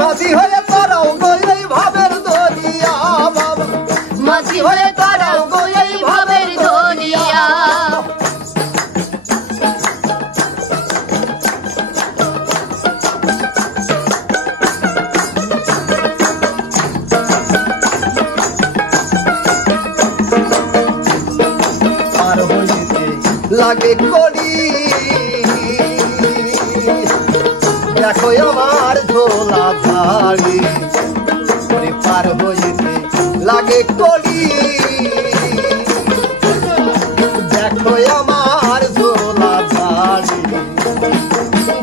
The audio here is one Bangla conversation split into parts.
মাঝি হয়ে করাও গো এই ভাবের দরিয়া বাবা, মাঝি হয়ে করাও গো এই ভাবের দরিয়া। পার হইতে লাগে করি দেখো আমার ঝোলা ঝাড়ি, পার হইতে লাগে করি দেখো আমার ঝোলা ঝাড়ি।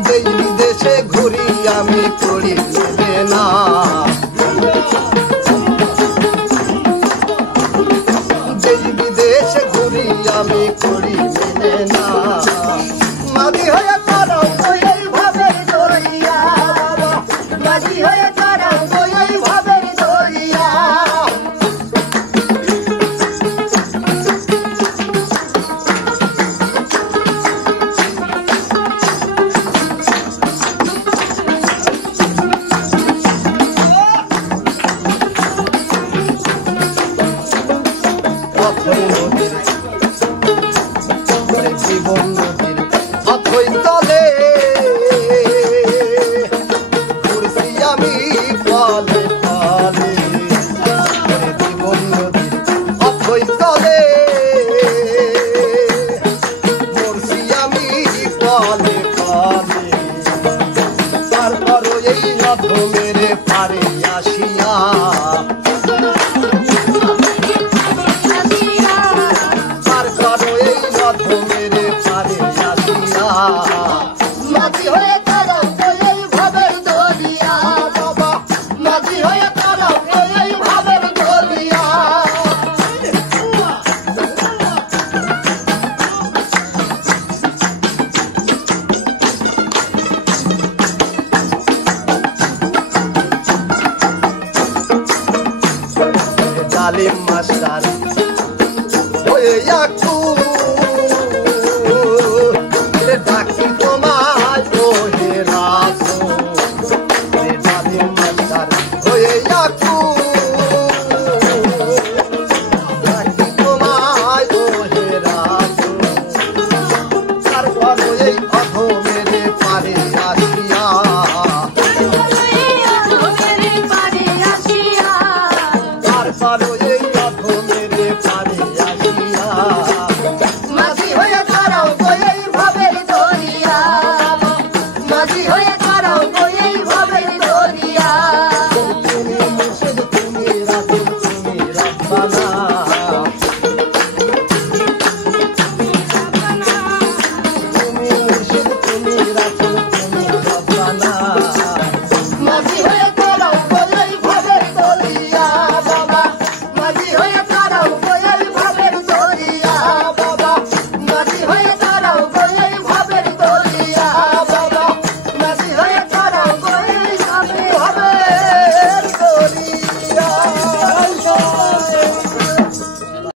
দেশ বিদেশে ঘুরি আমি করি মেলে না, দেশ বিদেশে ঘুরি আমি করি মেলে না। মাঝি হয়ে করাও গো এই ভাবের দরিয়া বাবা, মাঝি হয়ে করাও গো এই ভাবের দরিয়া। জীবন নদীর অথই তলে ঘুরছি আমি পালে পালে, জীবন নদীর অথই তলে ঘুরছি আমি পালে পালে। তারপরও এই রথ মেরে পারে আসিয়া, মাঝি হয়ে করাও গো এই ভাবের দরিয়া বাবা, মাঝি হয়ে করাও গো এই ভাবের দরিয়া। জালিম মাস্টার হয়ে একটু ডাকি তোমায় ওহে রাসূল, জালিম মাস্টার হয়ে একটু ডাকি তোমায় ওহে রাসূল। তারপর এই অধমের পারে আসিয়া, তারপর